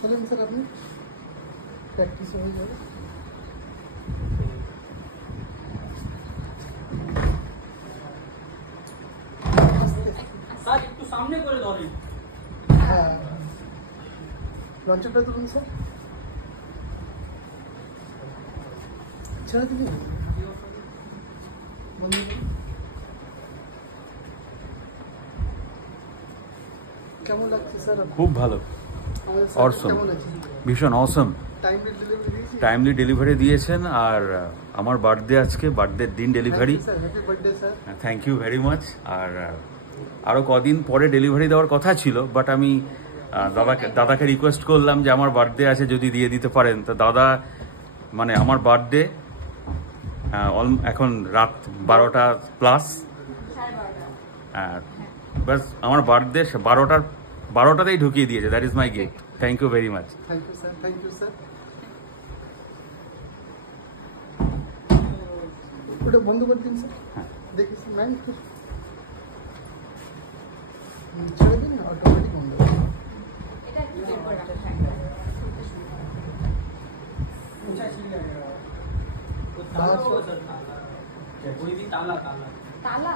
চলেন স্যার, আপনি প্র্যাকটিস হয়ে যাবে। স্যার একটু সামনে করে ধরেন। হ্যাঁ, লঞ্চটা তুলুন স্যার। ছেড়ে দিবি কেমন লাগছে স্যার? খুব ভালো, অসম, ভীষণ অসম। টাইমলি ডেলিভারি দিয়েছেন। আর আমার বার্থডে আজকে, বার্থডের দিন delivery. Thank you very much. আর আরও কদিন পরে ডেলিভারি দেওয়ার কথা ছিল, বাট আমি দাদাকে রিকোয়েস্ট করলাম যে আমার বার্থডে আছে, যদি দিয়ে দিতে পারেন। তো দাদা মানে আমার বার্থডে এখন রাত 12টা প্লাস, বাস আমার বার্থডে 12টাতেই ঢুকিয়ে দিয়েছে। That is my gift. Thank you very much. Thank you sir, thank you sir. ওটা বন্ধ করে দিন স্যার। দেখি স্যার, ম্যাম ছেড়ে দিন, অটোমেটিক বন্ধ হবে। ताला